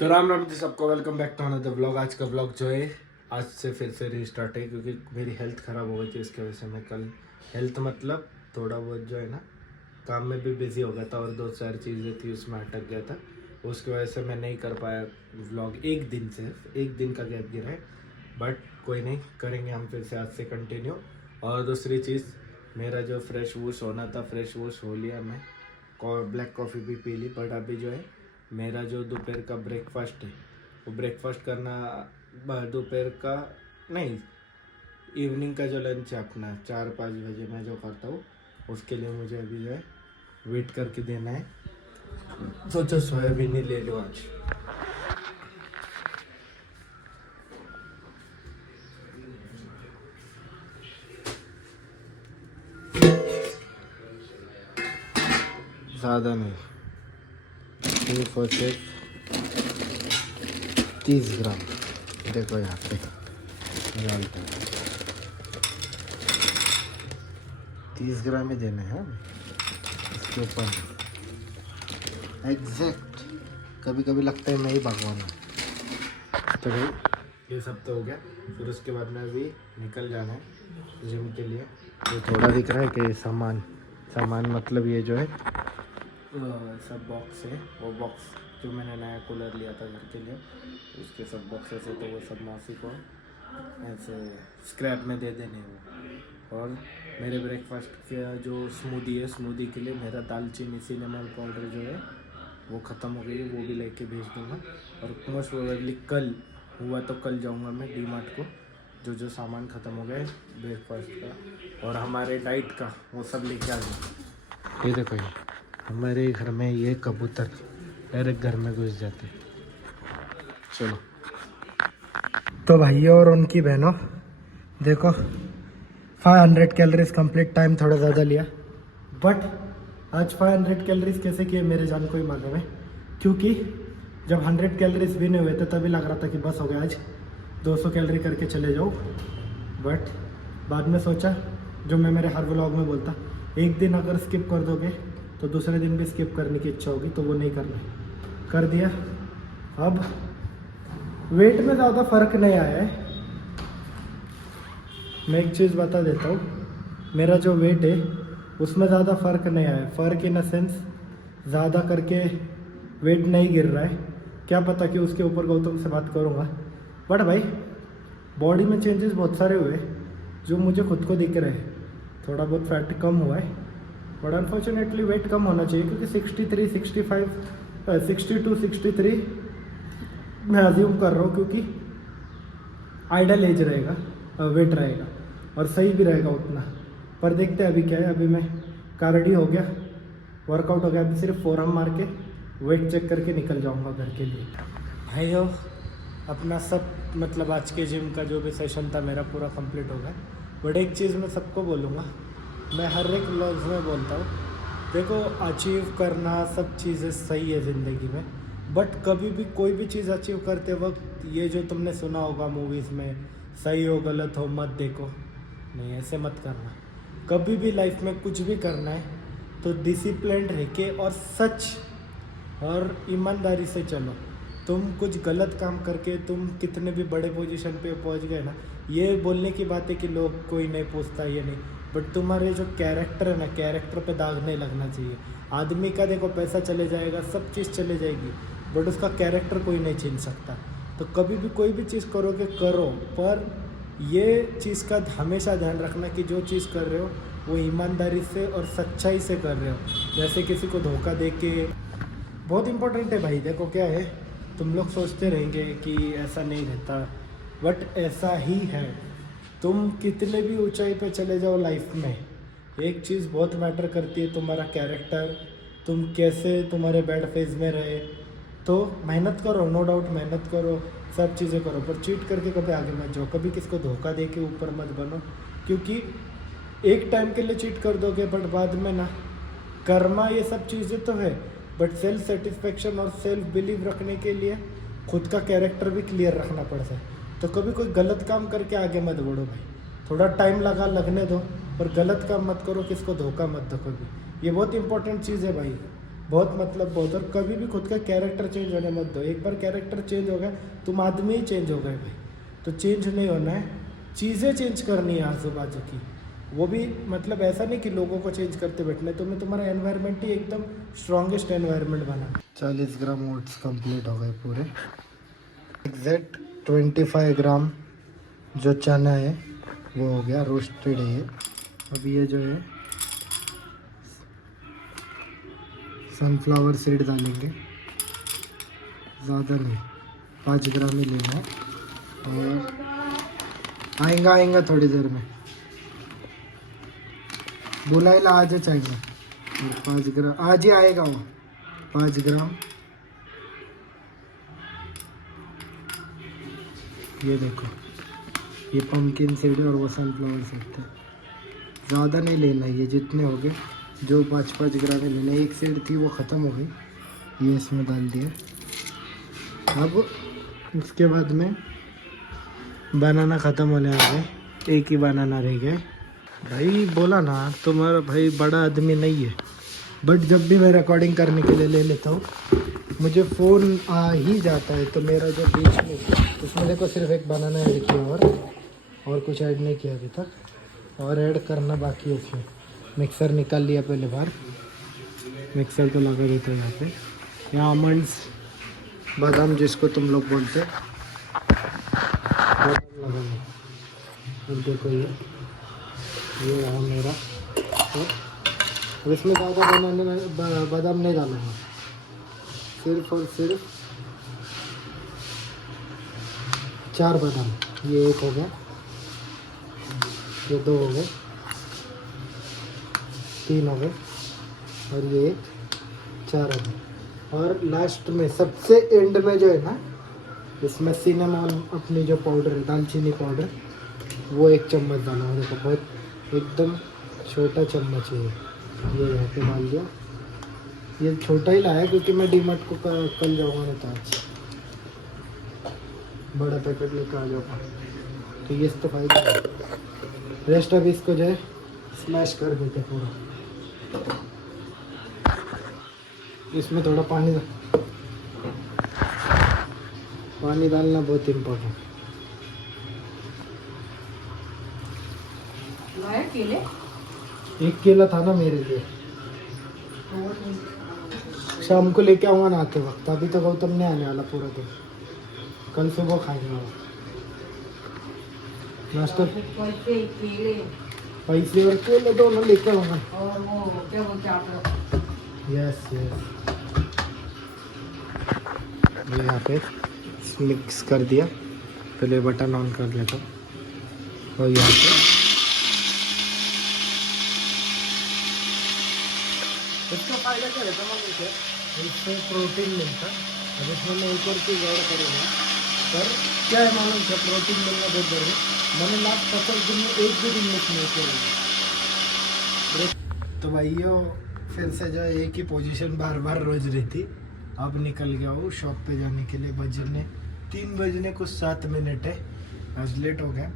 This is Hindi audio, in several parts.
तो राम राम जी सबको, welcome back to another vlog. आज का व्लॉग जो है आज से फिर से रीस्टार्ट है क्योंकि मेरी हेल्थ ख़राब हो गई थी। इसकी वजह से मैं कल हेल्थ मतलब थोड़ा बहुत जो है ना काम में भी बिज़ी हो गया था और दो चार चीज़ें थी उसमें अटक गया था। उसकी वजह से मैं नहीं कर पाया व्लॉग। एक दिन एक दिन का गैप गिरा है, बट कोई नहीं, करेंगे हम फिर से आज से कंटिन्यू। और दूसरी चीज़, मेरा जो फ्रेश वॉश होना था फ्रेश वॉश हो लिया मैं, ब्लैक कॉफ़ी भी पी ली। बट अभी जो है मेरा जो दोपहर का ब्रेकफास्ट है वो ब्रेकफास्ट करना दोपहर का नहीं, इवनिंग का जो लंच है अपना 4-5 बजे मैं जो करता हूँ उसके लिए मुझे अभी जो है वेट करके देना है। सोचो सोयाबीन ही ले लो आज। ज़्यादा नहीं, सिर्फ और सिर्फ 30 ग्राम। देखो यहाँ पे डालते हैं 30 ग्राम ही देना है इसके ऊपर एग्जैक्ट। कभी कभी लगता है मैं ही भगवान हूँ। तो भाई ये सब तो हो गया। फिर उसके बाद में अभी निकल जाना है जिम के लिए। ये थोड़ा दिख रहा है कि सामान मतलब ये जो है सब बॉक्स है, वो बॉक्स जो मैंने नया कूलर लिया था घर के लिए, उसके सब बॉक्सेस है, तो वो सब मौसी को ऐसे स्क्रैप में दे देने वो। और मेरे ब्रेकफास्ट का जो स्मूदी है, स्मूदी के लिए मेरा दालचीनी सिनेमन पाउडर जो है वो ख़त्म हो गई है, वो भी लेके भेज दूँगा। और मोस्ट प्रोबेबली कल हुआ तो कल जाऊँगा मैं डी मार्ट को, जो सामान ख़त्म हो गया है ब्रेकफास्ट का और हमारे डाइट का वो सब लेके आ जाऊँ। ये देखो, ये हमारे घर में ये कबूतर डायरेक्ट घर में घुस जाते। चलो तो भाइयों और उनकी बहनों, देखो 500 कैलोरीज कंप्लीट। टाइम थोड़ा ज़्यादा लिया, बट आज 500 कैलोरीज कैसे किए मेरे जान को ही मालूम है। क्योंकि जब 100 कैलोरीज भी नहीं हुए थे तभी लग रहा था कि बस हो गया, आज 200 कैलोरी करके चले जाओ। बट बाद में सोचा, जो मैं मेरे हर व्लॉग में बोलता, एक दिन अगर स्किप कर दोगे तो दूसरे दिन भी स्किप करने की इच्छा होगी, तो वो नहीं करना, कर दिया। अब वेट में ज़्यादा फ़र्क नहीं आया है। मैं एक चीज़ बता देता हूँ, मेरा जो वेट है उसमें ज़्यादा फ़र्क नहीं आया है। फ़र्क इन अ सेंस, ज़्यादा करके वेट नहीं गिर रहा है। क्या पता कि उसके ऊपर गौतम से बात करूँगा। बट भाई बॉडी में चेंजेस बहुत सारे हुए जो मुझे खुद को दिख रहे हैं। थोड़ा बहुत फैट कम हुआ है, बट अनफॉर्चुनेटली वेट कम होना चाहिए क्योंकि 63, 65, 62, 63 मैं अज्यूम कर रहा हूँ, क्योंकि आइडल एज रहेगा, वेट रहेगा और सही भी रहेगा उतना। पर देखते हैं अभी क्या है। अभी मैं कार्डियो हो गया, वर्कआउट हो गया, अभी सिर्फ फोरम मार के वेट चेक करके निकल जाऊँगा घर के लिए। भाइयों अपना सब मतलब आज के जिम का जो भी सेशन था मेरा पूरा कंप्लीट हो गया। बट एक चीज़ मैं सबको बोलूँगा, मैं हर एक व्लॉग्स में बोलता हूँ, देखो अचीव करना सब चीज़ें सही है ज़िंदगी में, बट कभी भी कोई भी चीज़ अचीव करते वक्त ये जो तुमने सुना होगा मूवीज़ में, सही हो गलत हो मत देखो, नहीं ऐसे मत करना। कभी भी लाइफ में कुछ भी करना है तो डिसिप्लिन रह के और सच और ईमानदारी से चलो। तुम कुछ गलत काम करके तुम कितने भी बड़े पोजीशन पे पहुंच गए ना, ये बोलने की बात है कि लोग कोई नहीं पूछता, ये नहीं, बट तुम्हारे जो कैरेक्टर है ना, कैरेक्टर पे दाग नहीं लगना चाहिए। आदमी का देखो पैसा चले जाएगा, सब चीज़ चले जाएगी, बट उसका कैरेक्टर कोई नहीं छीन सकता। तो कभी भी कोई भी चीज़ करोगे करो, पर ये चीज़ का हमेशा ध्यान रखना कि जो चीज़ कर रहे हो वो ईमानदारी से और सच्चाई से कर रहे हो। जैसे किसी को धोखा दे के, बहुत इंपॉर्टेंट है भाई। देखो क्या है, तुम लोग सोचते रहेंगे कि ऐसा नहीं रहता, बट ऐसा ही है। तुम कितने भी ऊंचाई पे चले जाओ लाइफ में, एक चीज़ बहुत मैटर करती है, तुम्हारा कैरेक्टर। तुम कैसे तुम्हारे बैड फेज में रहे, तो मेहनत करो, नो डाउट मेहनत करो, सब चीज़ें करो, पर चीट करके कभी आगे मत जाओ, कभी किसको धोखा दे के ऊपर मत बनो। क्योंकि एक टाइम के लिए चीट कर दोगे, बट बाद में ना, कर्मा ये सब चीज़ें तो है, बट सेल्फ सेटिस्फेक्शन और सेल्फ बिलीव रखने के लिए खुद का कैरेक्टर भी क्लियर रखना पड़ता है। तो कभी कोई गलत काम करके आगे मत बढ़ो भाई, थोड़ा टाइम लगने दो, और गलत काम मत करो, किसको धोखा मत दो कभी। ये बहुत इंपॉर्टेंट चीज़ है भाई। बहुत मतलब बहुत। और कभी भी खुद का कैरेक्टर चेंज होने मत दो। एक बार कैरेक्टर चेंज हो गया तुम आदमी ही चेंज हो गए भाई। तो चेंज नहीं होना है, चीज़ें चेंज करनी है आजू बाजू की। वो भी मतलब ऐसा नहीं कि लोगों को चेंज करते बैठना है, तुम्हें तुम्हारा एनवायरनमेंट ही एकदम स्ट्रॉन्गेस्ट एनवायरनमेंट बना। 40 ग्राम ओट्स कंप्लीट हो गए पूरे। एग्जैक्ट 25 ग्राम जो चना है वो हो गया रोस्टेड है। अब ये जो है सनफ्लावर सीड डालेंगे, ज़्यादा नहीं, 5 ग्राम ही लेना है। और आएगा थोड़ी देर में, बुलाइला आज चाहिए। 5 ग्राम आज ही आएगा वो, 5 ग्राम। ये देखो, ये पम्पकिन सीड है और वो सनफ्लावर सीड थे। ज़्यादा नहीं लेना है, ये जितने हो गए जो 5-5 ग्राम ही लेना है। एक सीड थी वो ख़त्म हो गई, ये इसमें डाल दिया। अब उसके बाद में बनाना ख़त्म होने आ गए, एक ही बनाना रह गया। भाई बोला ना तुम्हारा भाई बड़ा आदमी नहीं है, बट जब भी मैं रिकॉर्डिंग करने के लिए ले लेता हूँ मुझे फ़ोन आ ही जाता है। तो मेरा जो बीच में उसमें देखो सिर्फ एक बनाना ऐड किया और कुछ ऐड नहीं किया अभी तक, और ऐड करना बाकी है। फिर मिक्सर निकाल लिया पहले बाहर, मिक्सर तो लगा देता है यहाँ पे। यहाँ आमंड्स बादाम जिसको तुम लोग बोलते लगा। देखो ये रहा मेरा। तो इसमें ज़्यादा बादाम नहीं डालना है, सिर्फ और सिर्फ 4 बादाम। ये 1 हो गया, ये 2 हो गए, 3 हो गए और ये 4 हो गए। और लास्ट में सबसे एंड में जो है ना, इसमें सिनेमन अपनी जो पाउडर है, दालचीनी पाउडर, वो 1 चम्मच डाला है। देखो बहुत एकदम छोटा चम्मच है ये यहाँ पे डाल दिया। ये छोटा ही लाया क्योंकि मैं डीमार्ट को कल जाऊँगा, नहीं तो आज बड़ा पैकेट लेकर आ जाऊँगा। तो ये तो फायदा है। रेस्ट अब इसको जो है स्मैश कर देते पूरा। इसमें थोड़ा पानी डालना बहुत इम्पोर्टेंट। एक केला था ना मेरे लिए, शाम को लेके आऊँगा ना आते वक्त। अभी तो गौतम नहीं आने वाला पूरा दिन, कल सुबह खाएंगे नाश्ता। पैसे और केले दोनों लेके आऊँगा। यस यस, ये यहाँ पे मिक्स कर दिया। पहले बटन ऑन कर लेता हूँ और यहाँ पे इसका फायदा क्या रहता है, इससे प्रोटीन मिलता। अब इसमें मैं एक और चीज़ ऐड करूँगा, पर क्या है मालूम क्या, प्रोटीन मिलना बहुत जरूरी। मैंने लास्ट 50 दिन में एक भी दिन मिस नहीं किया। तो भाइयों फिर से जो एक ही पोजीशन बार बार रोज रहती। अब निकल गया हूँ शॉप पे जाने के लिए। बजने 3 बजने कुछ 7 मिनट है, आज लेट हो गया।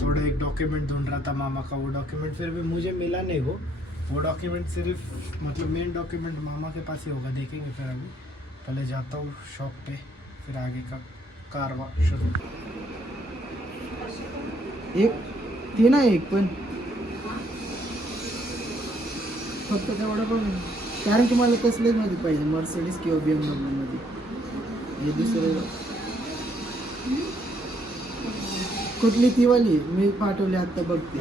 थोड़ा एक डॉक्यूमेंट ढूंढ रहा था मामा का, वो डॉक्यूमेंट फिर भी मुझे मिला नहीं। वो डॉक्यूमेंट सिर्फ मतलब मेन डॉक्यूमेंट मामा के पास ही होगा, देखेंगे फिर। अभी पहले जाता हूँ शॉप पे, फिर आगे का कारवा शुरू। एक ती ना एक पण फक्त तेवढं पण कारण तुम्हाला कसलेच मध्ये पाहिजे, मर्सिडीज किंवा BMW मध्ये. हे दुसरं कुठली ती वाली मी पाठवली आता बघते,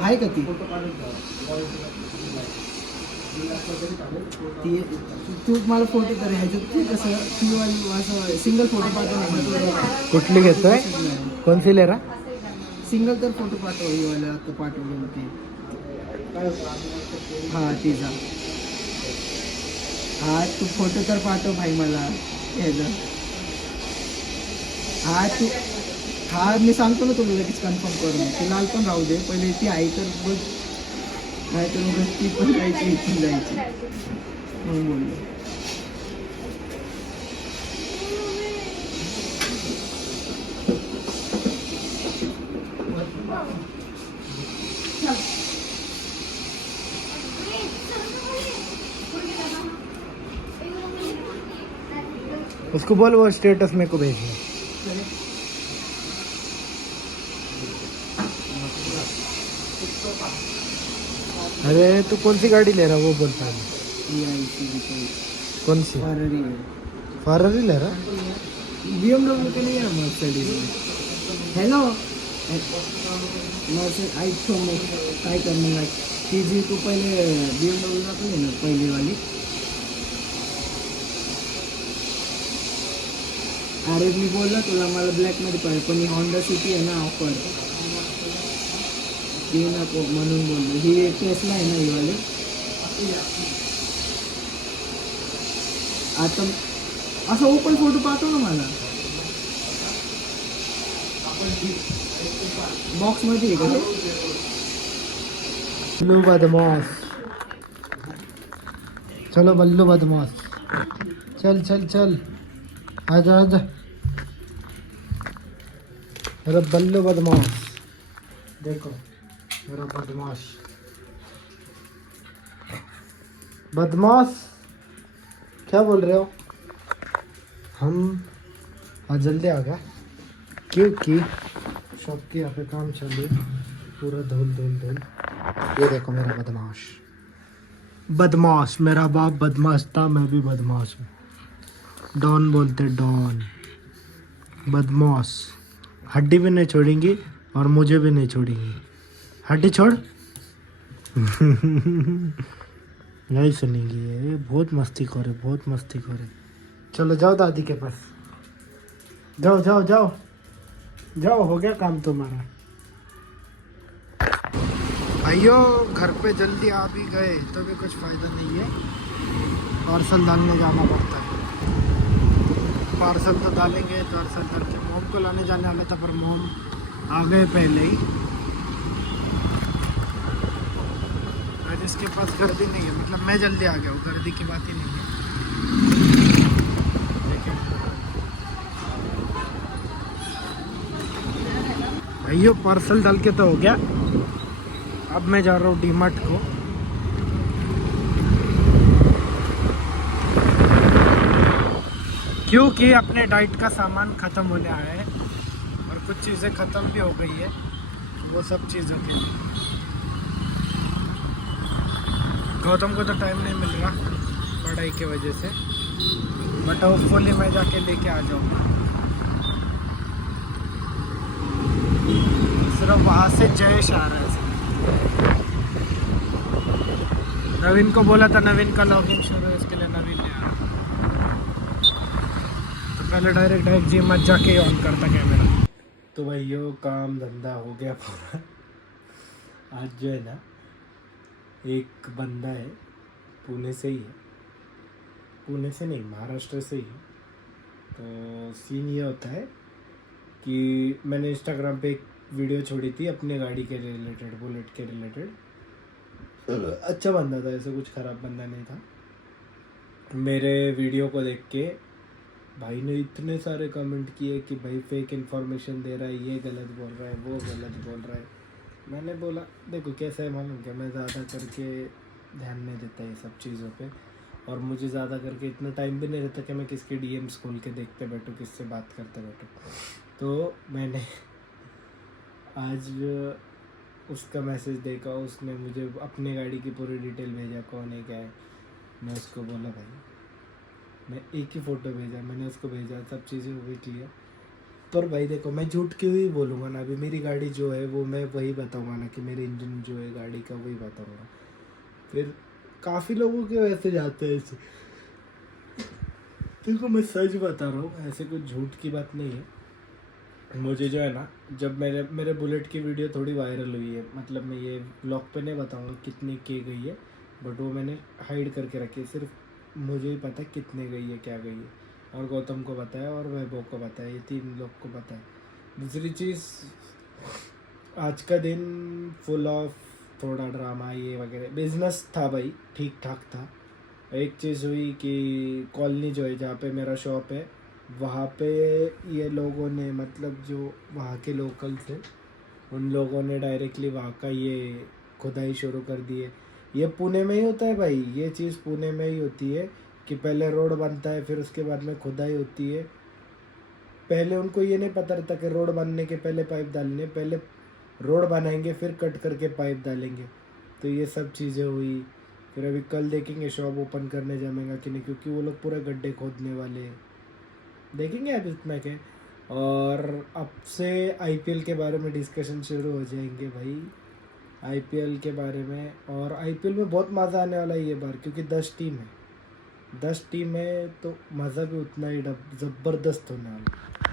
आहे का ती? ती तू मला फोटो तर ह्याच्यात ती कसं ती वाली असं सिंगल फोटो पाठव. कुठली घेतोय, कौन सी ले रहा? सिंगल तर फोटो पाठव, ही वाला आता पाठवली होती. हा तिचा. हा तू फोटो तर पाठव भाई मला ह्याचा. हा मी सांगतो ना तुला लगेच कन्फर्म करून. ती लाल पण राहू दे पहिले, ती आहे तर बघ, नाही तर मग ती पण जायची, इथून जायची म्हणून बोललो. उसको बोल वो स्टेटस मेरे को भेजना। अरे तू कौन सी गाड़ी ले रहा वो बोल पहले। कौन सी? फरारी ले रहा? BMW के लिए है मर्सिडीज में। हेलो आई तो काय करने का ती जी तू पहिले BMW ला पण ना पहिली वाली। अरे मी बोललो तुला मला ब्लॅक मध्ये पाहिजे पण ही होंडा सिटी आहे ना ऑफर ती नको म्हणून बोललो। ही टेस्ला आहे ना ही वाली। आता असं ओपन फोटो पाठव ना मला बॉक्स मध्ये आहे का हे? बल्लू बदमाश, चलो बल्लू बदमाश, चल चल चल, आजा आजा। मेरा बल्लू बदमाश, देखो मेरा बदमाश। बदमाश क्या बोल रहे हो? हम आज जल्दी आ गया क्योंकि शॉप के यहाँ पे काम चल रही है, पूरा धूल धूल धूल। ये देखो मेरा बदमाश, बदमाश मेरा बाप बदमाश था, मैं भी बदमाश हूँ। डॉन बोलते डॉन, बदमाश। हड्डी भी नहीं छोड़ेंगी और मुझे भी नहीं छोड़ेंगी। हड्डी छोड़ नहीं सुनेंगी ये, बहुत मस्ती करे, बहुत मस्ती करे। चलो जाओ दादी के पास, जाओ जाओ जाओ जाओ, हो गया काम तुम्हारा। भाइयों घर पे जल्दी आ भी गए तो भी कुछ फ़ायदा नहीं है, पार्सल डालने जाना पड़ता है। पार्सल तो डालेंगे, पार्सल डाल के मोम को लाने जाने वाला था पर मोम आ गए पहले ही। आज इसके पास गर्दी नहीं है, मतलब मैं जल्दी आ गया हूँ, गर्दी की बात ही नहीं है। भाइयों पार्सल डाल के तो हो गया, अब मैं जा रहा हूँ डीमार्ट को। क्योंकि अपने डाइट का सामान ख़त्म होने आया है और कुछ चीज़ें ख़त्म भी हो गई है, वो सब चीज़ों के लिए। गौतम को तो टाइम नहीं मिल रहा पढ़ाई की वजह से, बट होपफुली मैं जाके लेके आ जाऊँगा। सिर्फ वहाँ से जयेश आ रहा है। नवीन को बोला था, नवीन का लॉगिन शुरू है, इसके लिए नवीन ले आ रहा। तो पहले डायरेक्ट जी मत जाके ऑन करता कैमरा। तो भाइयों काम धंधा हो गया पूरा। आज जो है ना, एक बंदा है, पुणे से ही है, पुणे से नहीं महाराष्ट्र से ही है। तो सीन ये होता है कि मैंने इंस्टाग्राम पे एक वीडियो छोड़ी थी अपने गाड़ी के रिलेटेड, बुलेट के रिलेटेड। अच्छा बंदा था, ऐसे कुछ ख़राब बंदा नहीं था। मेरे वीडियो को देख के भाई ने इतने सारे कमेंट किए कि भाई फेक इन्फॉर्मेशन दे रहा है, ये गलत बोल रहा है, वो गलत बोल रहा है। मैंने बोला देखो कैसा है मालूम क्या, मैं ज़्यादा करके ध्यान नहीं देता ये सब चीज़ों पे, और मुझे ज़्यादा करके इतना टाइम भी नहीं रहता कि मैं किसके डीएम्स खोल के देखते बैठूँ, किससे बात करते बैठूँ। तो मैंने आज उसका मैसेज देखा, उसने मुझे अपनी गाड़ी की पूरी डिटेल भेजा, कौन है क्या है। मैं उसको बोला भाई, मैं एक ही फ़ोटो भेजा, मैंने उसको भेजा, सब चीज़ें हो गई क्लियर। पर भाई देखो मैं झूठ क्यों ही बोलूँगा ना, अभी मेरी गाड़ी जो है वो मैं वही बताऊँगा ना, कि मेरे इंजन जो है गाड़ी का वही बताऊँगा। फिर काफ़ी लोगों के वैसे जाते हैं ऐसे। देखो मैं सच बता रहा हूँ, ऐसे कुछ झूठ की बात नहीं है। मुझे जो है ना, जब मेरे बुलेट की वीडियो थोड़ी वायरल हुई है, मतलब मैं ये ब्लॉग पे नहीं बताऊँगा कितनी की गई है, बट वो मैंने हाइड करके रखी है, सिर्फ मुझे ही पता है कितने गई है, क्या गई है, और गौतम को पता है और वैभव को पता है, ये 3 लोग को पता है। दूसरी चीज़, आज का दिन फुल ऑफ थोड़ा ड्रामा ये वगैरह, बिजनेस था भाई, ठीक ठाक था। एक चीज़ हुई कि कॉलोनी जो है जहाँ पे मेरा शॉप है, वहाँ पे ये लोगों ने, मतलब जो वहाँ के लोकल थे, उन लोगों ने डायरेक्टली वहाँ का ये खुदाई शुरू कर दी है। ये पुणे में ही होता है भाई, ये चीज़ पुणे में ही होती है कि पहले रोड बनता है फिर उसके बाद में खुदाई होती है। पहले उनको ये नहीं पता रहता कि रोड बनने के पहले पाइप डालने, पहले रोड बनाएंगे फिर कट करके पाइप डालेंगे। तो ये सब चीज़ें हुई। फिर अभी कल देखेंगे शॉप ओपन करने जमेगा कि नहीं, क्योंकि वो लोग पूरे गड्ढे खोदने वाले हैं। देखेंगे अब इतना क्या। और अब से आईपीएल के बारे में डिस्कशन शुरू हो जाएंगे भाई, आईपीएल के बारे में। और आईपीएल में बहुत मज़ा आने वाला है ये बार, क्योंकि 10 टीम है, 10 टीम है तो मज़ा भी उतना ही ज़बरदस्त होने वाला है।